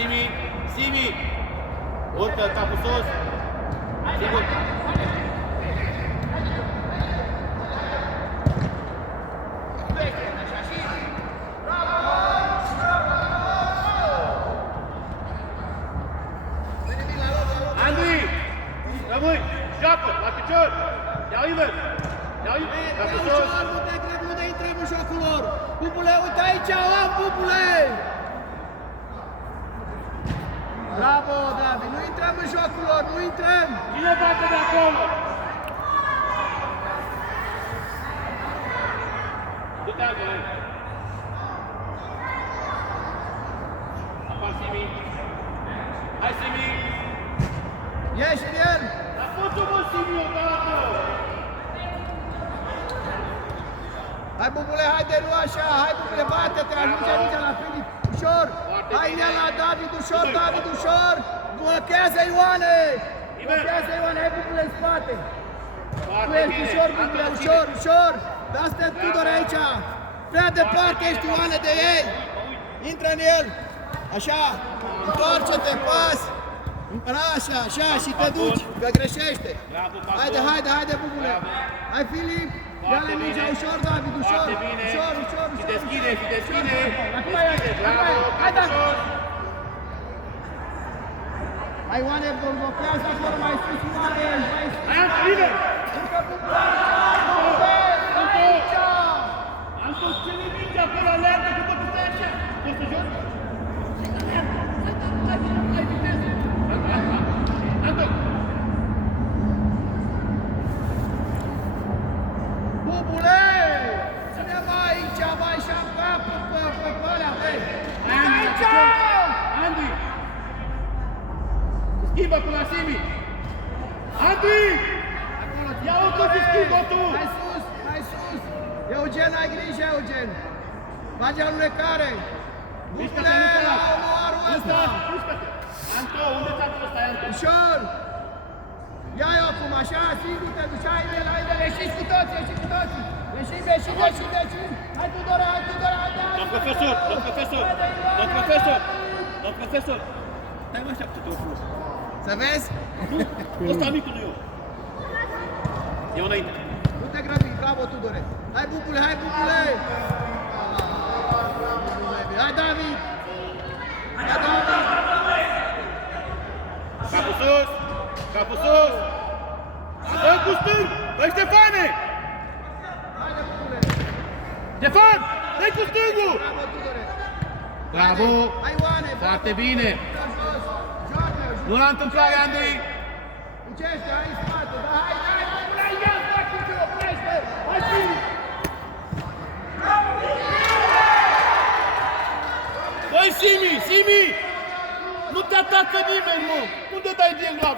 Simi! Simi! Urcă, capul sus! Sigur! Andrei! Rămâi! Joacă! La picior! Ia-o invers! Ia-o invers! Capul sus! Nu ne intrăm în jocul lor! Bubule, uite aici, am Bubule! Bravo, David! Nu intrăm în jocul lor, nu intrăm! Cine bate de acolo? Du-te acolo! Apar Simi! Hai Simi! Ieși în el! Dar poți-o Simi odată! Hai, Bubule, haide, nu așa! Hai, Bubule, bate-te! Ajunge aici la Filip! Ușor! Hai, ia la David, ușor, David, ușor! Blochează, Ioane! Blochează, Ioane! Hai, Bubule, în spate! Tu ești ușor, Bubule, ușor, ușor! Lasă-te Tudor aici! Prea departe ești, Ioane, de ei! Intră în el! Așa! Întoarce-te, pas! Așa, așa, și te duci, că greșește! Haide, haide, haide, Bubule! Hai, Filip! Ia la mingea, ușor, David, ușor! Ușor, ușor, ușor! Și deschide, și deschide! Acum e, hai, David! Hai, Ioane, blochează acolo, mai sus, Ioane! Hai, Liber! Încă Bubule! Aici! Anton, ține mingea acolo, alertă, după tu stai așa! Poți să joci? Hai, viteză! Anton! Bubule! Ține-mă aici, mai și-am capul pe ălea, vezi? Aici! Andy! Schimbă cu la Simi! Andy! Ia-o tu și schimbă tu! Mai sus, mai sus! Eugen, ai grijă, Eugen! Face alunecare! Bubule, la onoarul ăsta! Anto, unde ți-a fost ăsta, Anto? Ușor! Ia-i acum, așa, singur te duci, hai de la ele, ieșiți cu toți, ieșiți cu toți! Ieșim, ieșim, ieșim, ieșim! Hai, Tudore, hai, Tudore, hai, hai! Domn profesor, domn profesor, domn profesor, domn profesor! Stai mă, așteaptă-te o frumos! Să vezi? Nu, ăsta micul nu eu! Eu înainte! Nu te grăbi, bravo, Tudore! Hai, Bubule, hai, Bubule! Hai, David! Hai, David! Capul sus! Capul sus! Dă cu stâng! Băi, Ștefane! Haide, Bubule! Ștefan! Dă-i cu stângul! Bravo, Tudore! Bravo! Hai, Ioane! Foarte bine! Joacă! Nu la întâmplare, Andrei! Ucește, hai în spate! Da, hai, hai, Bubule, hai, ia, faci ce oprește! Hai, Filip! Băi, Simi! Simi! Nu te atacă nimeni, mă! Unde dai din la...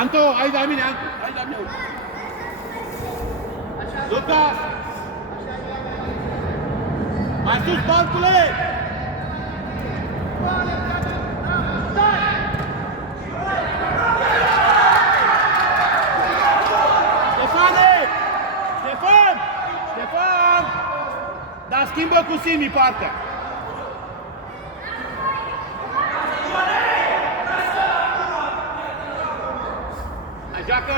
Anto, hai la mine, Anto! Hai la mine! Lucas! Mai sus, bancule! Ștefane! Ștefan! Ștefan! Dar schimbă cu Simi partea! Hai, joacă!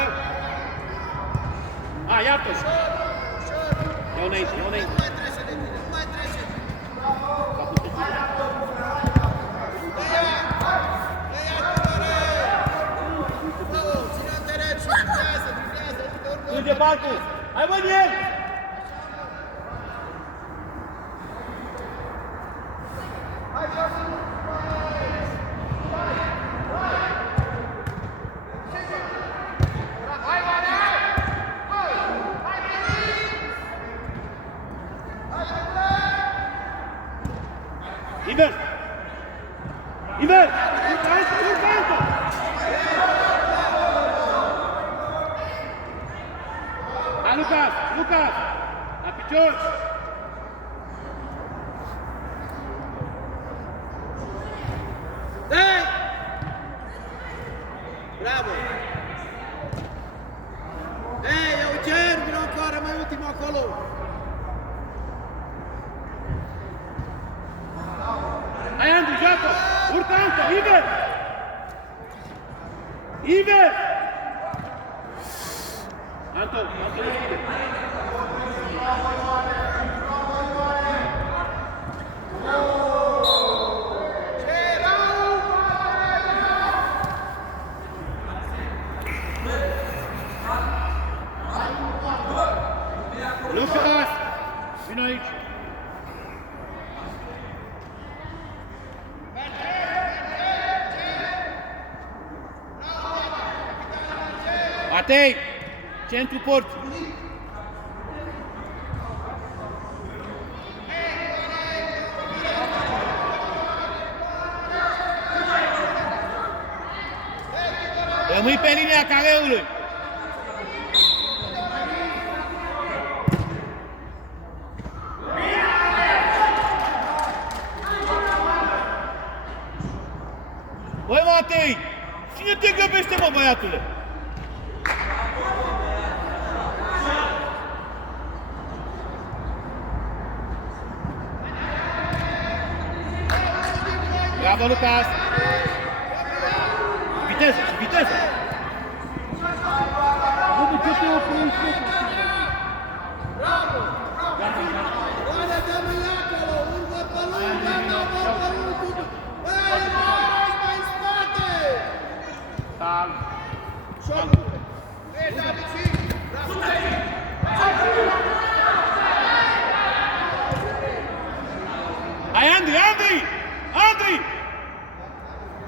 A, iartă-și! Ia-o înainte, ia-o înainte! Nu mai trece de tine, nu mai trece! Ia, Tudore! Bravo, ține-o teren și driblează, driblează, uite, Duce Marcu! Hai, mă, în el! Hai, joacă! Hai, Ioane! Hai, Filip! Hai, Bubule! Invers! Invers! Hai, urcă, Anto! Hai, Lucas! Lucas! La picior! Dai! Bravo! Ei, Eugen, vino joacă! Urcă Anto, invers! Invers! Anto, deschide! Lucas! Vino aici! Matei! Centru porți! Rămâi pe linia careului! Băi, Matei! Cine te grăbește, mă, băiatule? Bravo, Lucas! Viteză, viteză! Bă, de ce te oprești? Bravo! Oare dă-mi acolo! Urmă pe lungă, dă-mă pe lungă! Băi, mai spate! Sal! Șorule! Vezi, David, și... Bravo! Hai, Andri, Andri! Andri!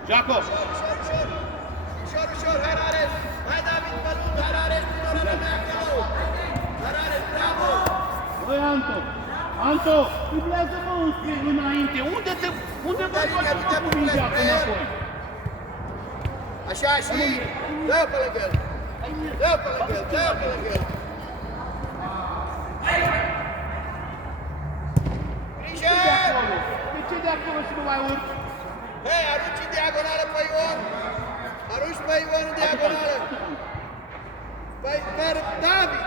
Jaco! Ușor, Harares! Hai, David, pe lungă, Harares, până rămâne acolo! Harares, bravo! Băi, Anto! Anto! Dublează-mă înainte! Unde vă faci cu mingea până apoi? Așa, și... Dă-o pe lângă el! Dă-o pe lângă el! Dă-o pe lângă el! Grijă! De ce de acolo și nu mai urci? Hei, arunci în diagonală pe Ion! Arunci pe Ion în diagonală! Pe David!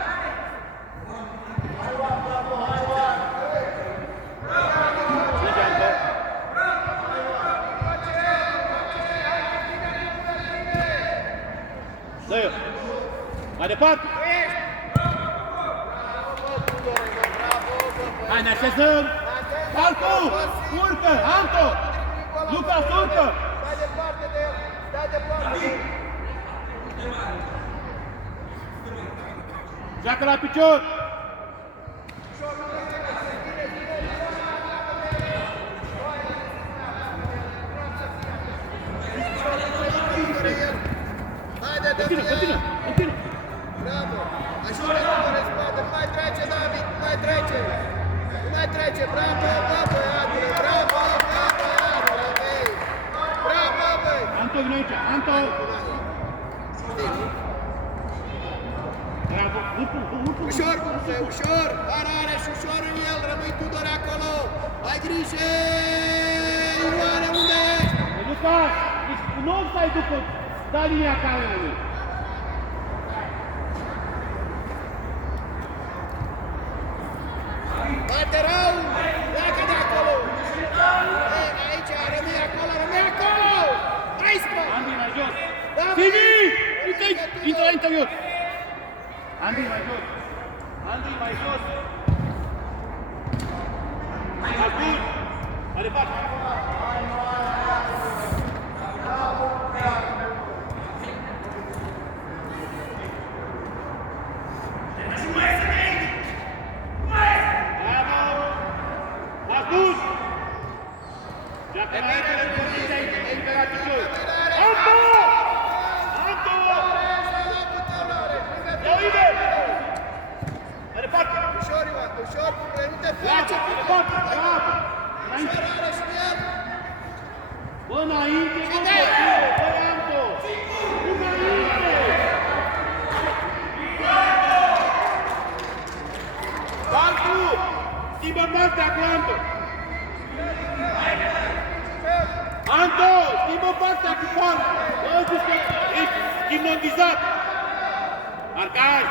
Dă-i-o! Mai departe! Hai, ne așezăm! Marcu! Urcă! Anto! Lucas, urcă! Stai departe de el! Stai departe de el! Joacă la picior! Haide, Continuă, continuă, continuă! Bravo! Ajută-l pe spate, nu mai trece, David, nu mai trece! Nu mai trece, bravo, băiatule, bravo, băiatule, băi! Bravo, băi! Anto, vino aici, Anto! Bravo, urcă! Ușor, băi, ușor! Harares, ușor în el, rămâi Tudor acolo! Ai grijă! Ioane, unde ești? Lucas, nu stai după linia careului! Bate rău! Pleacă de acolo! Ei, aici, rămâi acolo! Hai spă! Andrei, mai jos! David! Fini! Intră la interior! Andrei, mai jos! Andrei, mai jos! Acum! Mai departe! Marcus! Joacă înainte de poziția eliberat piciorul! Anto! Anto! Ia-o invers! Mai departe! Ușor, Ioan, ușor, nu te face! Mai departe! Bravo! Ușor, are și el! Bă, înainte, bă, băi, Anto! Înainte! Bancu! Schimbă partea cu Anto! Anto! Schimbă partea cu Bancu! Bă, zici că ești hipnotizat! Marcaj!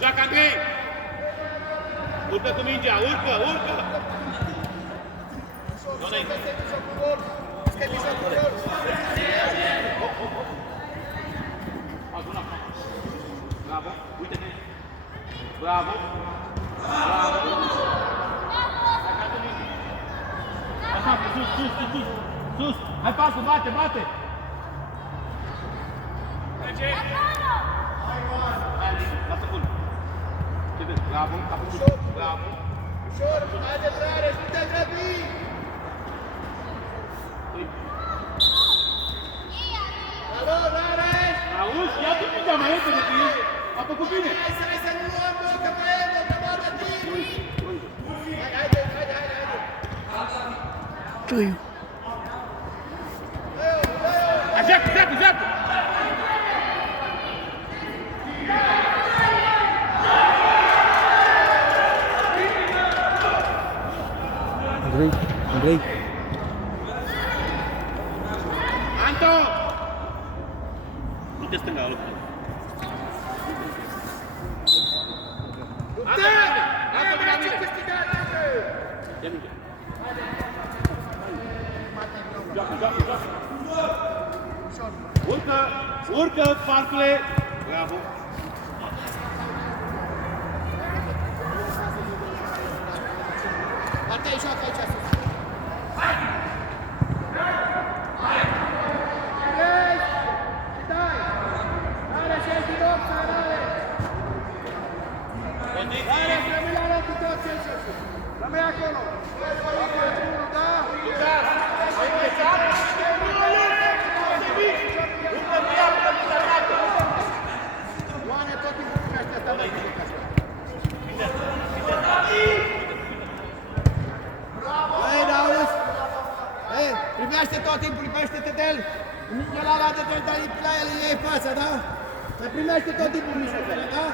Joacă Andrei! Urcă cu mingea, urcă, urcă! Bravo, uite-te! Bravo! Bravo! Așa, sus, sus, sus, sus! Sus! Hai pasul, bate, bate! Hai, lasă bun! Bravo, bravo! Ușor, haide, Rareș, nu te grăbi! Alo, Rareș! Auzi, ia tu mingea mai repede, că el a făcut bine! Hai să nu luăm blocă pe el, o grămadă timp! Haide! Tuiu. Joacă, joacă, joacă! Andrei. Anton! Du-te stânga, Luca. Anton, haide! Anton, vine la mine! Ia mingea. Joacă, joacă, joacă! Urcă, urcă, Parcule! Bravo! Matei, joacă aici sus! Rămâi acolo! Da! Lucar! Ai învățat? Ioane, tot timpul primește asta, măi! Băi, n-auzi? Ei, primește tot timpul, primește-te de el! El ala de te dai la el, iei fața, da? Te primește tot timpul mijlocele, da?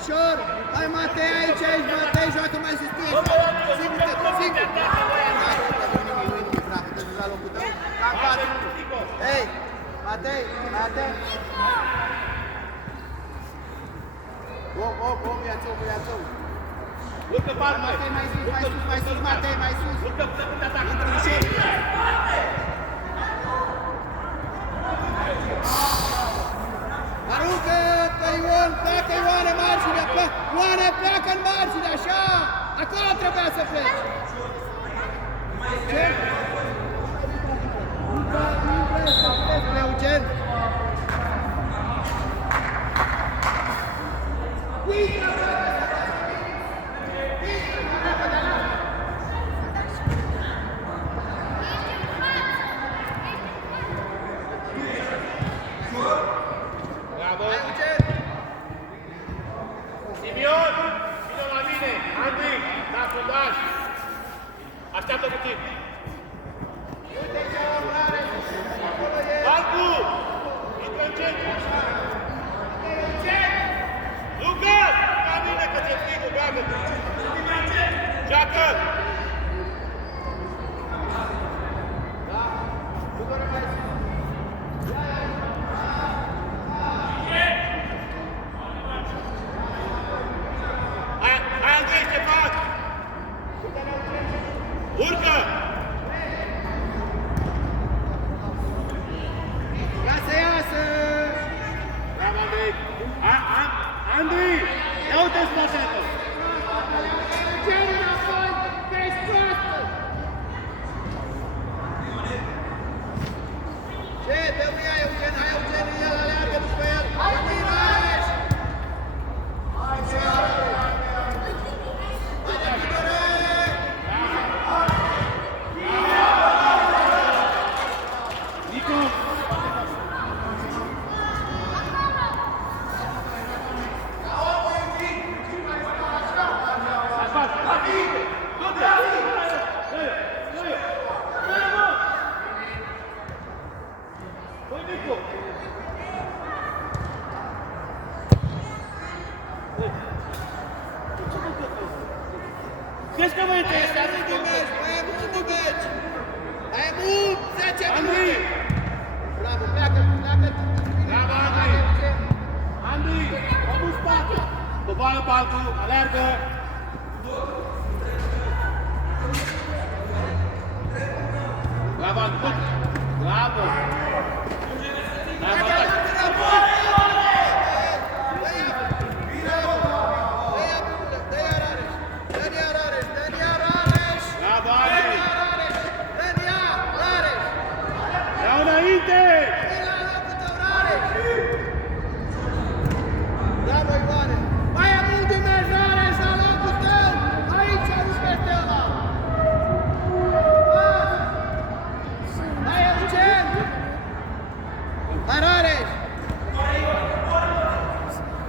Ușor! Hai Matei aici, Matei, joacă mai sus cu ei! Singur-te, singur! Hei, Matei! Bom, viațou! Lucă, Parcule! Matei, mai sus, Matei, mai sus! Lucă, te atacă! Aruncă pe Ion, pleacă Ioane margine, Ioane pleacă în margine, așa! Acolo trebuia să pleci! Ce? Nu Eugen! 10 Andrei! minute! Bravo, pleacă! Bravo, Andrei! Andrei, omul în spate! Coboară palcul, alergă! Bravo, Andrei! Bravo! Bravo! Bravo, Andrei! Ia înainte! Bravo, Ioane! Mai e mult din mers, Rareș, la locul tău! Aici, nu peste ăla! Mai e Eugen! Hai, Rareș!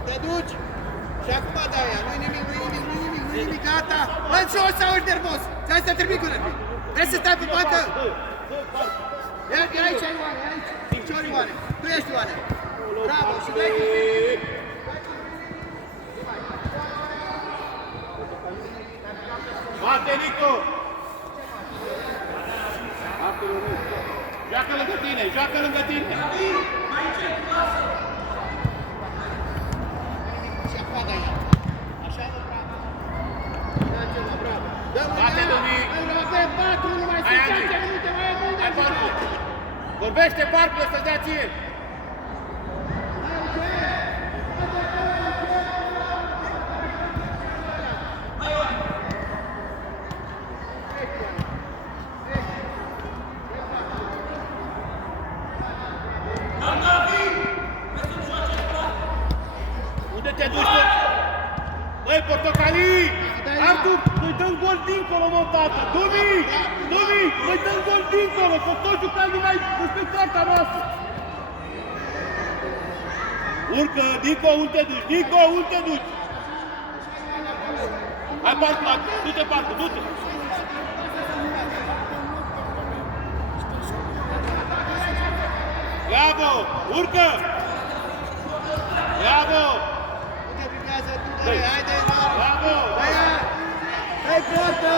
Te duci! Și acum dai aia, nu-i nimic, gata! Bă, ce o să auzi nervos? Hai să termin cu nervii! Trebuie să stai pe bancă! E aici, Ioane, e aici! Picior, Ioane! Tu ești, Ioane! Bravo! Și dai cu Bate, Nico! Joacă lângă tine, joacă lângă tine! Și acum dai aia! Așa, mă, bravo! Bravo! Bate, Domic! Avem 4, numai Hai, 6 Andrei. minute, mai e mult de Hai, jucat! Parcu! Vorbește, Parcu, să-ți dea ție! Unde te duci tu? Băi, portocalii! Artur, noi dăm gol dincolo, mă, tată! Domi! Noi dăm gol dincolo, că toți jucăm din aici, despre carta noastră! Urcă, Nico, unde te duci? Nico, unde te duci? Hai, Parcu, du-te, Parcu, du-te! Bravo! Urcă! Bravo! Uite, primează Tudore, haide, Ioane! Bravo! Aia! Hai, poartă!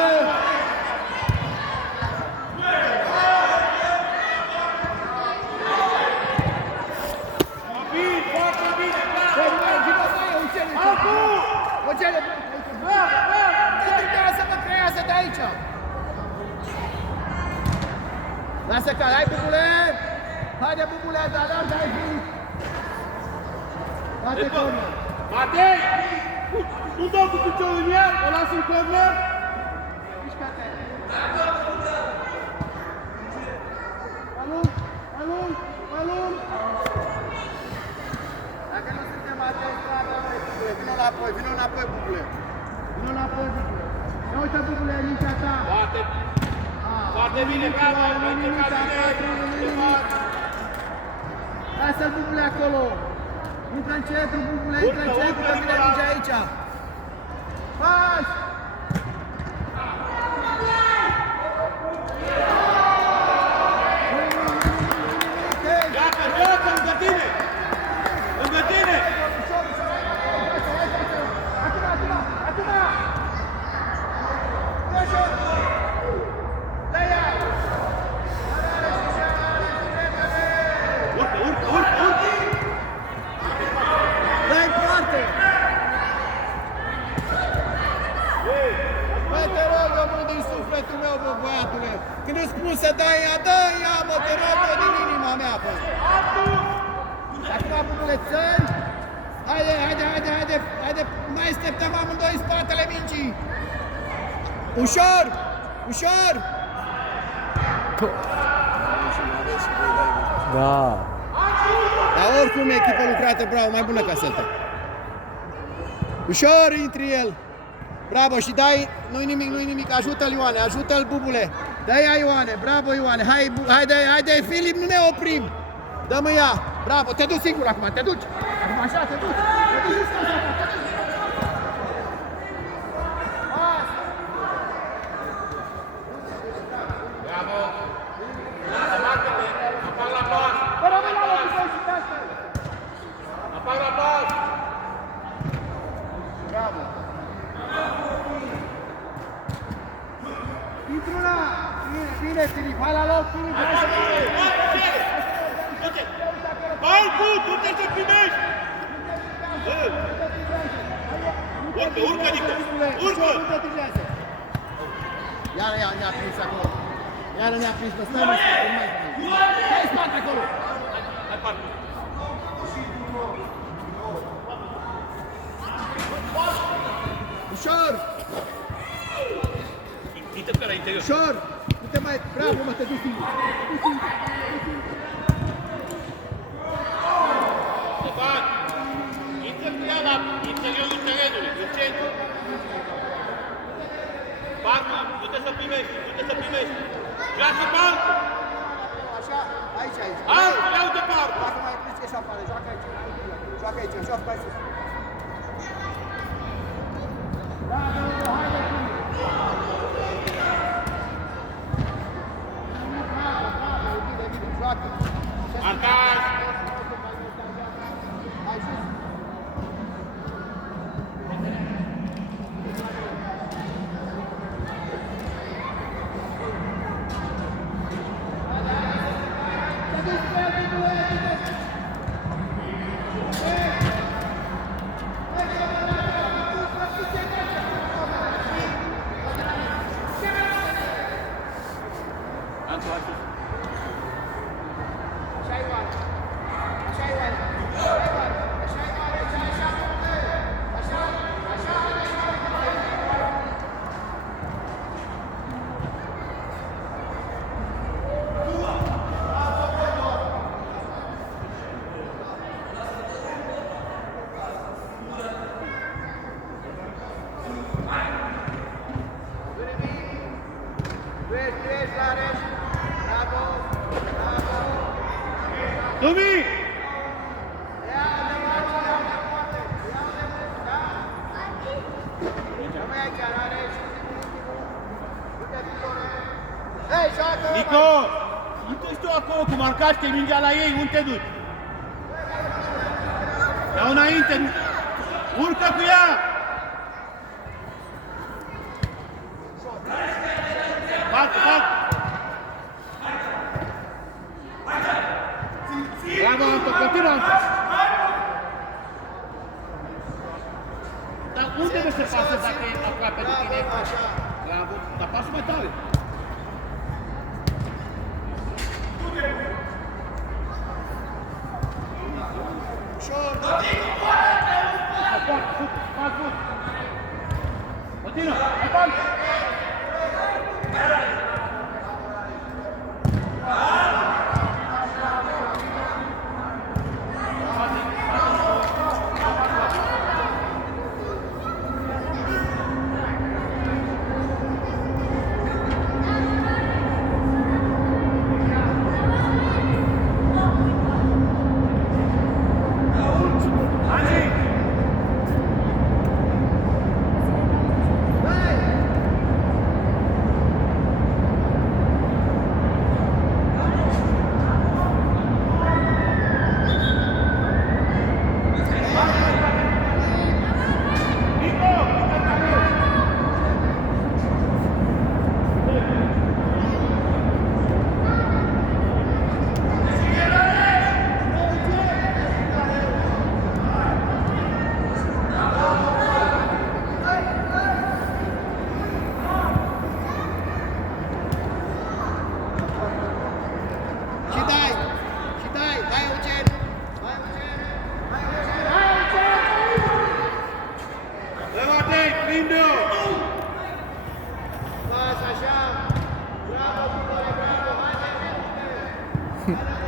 Bine, foarte bine, bravo! Băi, mai vină, mai, Eugen! Acum! Eugen, Bravo, bravo! ce trimează, mă, creează de aici! Lasă cal, hai, Bubule! Haide, Bubule, dar dai, Filip! Bate corner! Matei! Nu dau cu piciorul în el, o las în corner. Mișcă-te! Alung! Dacă nu suntem atenți, bravo, măi, Bubule! Vină înapoi, Bubule! Vină înapoi, Bubule! Ia uite, Bubule, mingea ta! Foarte bine, bravo! Lasă-l, Bubule, acolo! Intră în centru, Bubule, intră în centru, că vine mingea aici! Pas! Joacă, lângă tine! Lângă tine! Acum! Urcă! Dai poartă! Bă, te rog, mă, din sufletul meu, bă, băiatule! Când îți spun să dai ea, dă-i-a, mă, te rog, bă, din inima mea, bă! Acum, Bubule, țări! Haide! Mai steptăm amândoi în spatele mingii! Ușor! Da. Dar oricum e echipă lucrată, bravo, mai bună ca Celta. Ușor intri el. Bravo și dai, nu-i nimic, ajută-l Ioane, ajută-l Bubule. Dă-i Ioane, bravo Ioane, haide Filip, nu ne oprim. Dă-mă ea, bravo, te duci singur acum, te duci. Acum așa, te duci. Bravo! Marcă-te! Apar la pas! Apar la pas! Bravo. Intruna! Bine, Filip, hai la loc, Filip, hai să Bal, bun, du-te să primești! Urcă, Nico! Urcă! Iară ne-a prins acolo. Iară ne-a prins, bă, stai, mă, stai, spate acolo! Hai, parcă! Ușor! Intră pe la interior. Ușor! Nu te mai... Bravo, mă, te duci singur! Ștefan, intră cu ea la interiorul terenului, în centru. Parcă, du-te să primești, du-te să primești. Joacă Marcu! Așa, aici. Marcu, iau de Marcu! Dacă mai pliți ieși afară, joacă aici. Joacă aici, joacă mai sus. Marcaj! Hai sus! Tomi! Nico! Nu știu acolo cu marcaște mingea la ei, unde te duci? Ia înainte! Urcă cu ea! Bat! Bravo, Anto, continuă, Anto! Dar unde trebuie să pasă dacă e aproape de tine? Bravo, dar pasă mai tare! Continuă, hai bani! Bravo,